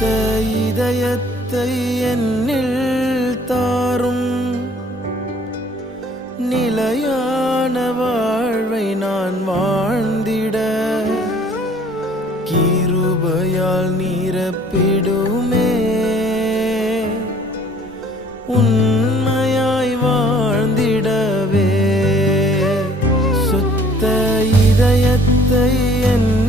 சுத்த இதயத்தை என்னில் தாரும். நிலையான வாழ்வை நான் வாழ்ந்திட கீருபையால் நீரப்பிடுமே. உண்மையாய் வாழ்ந்திடவே சுத்த இதயத்தை என்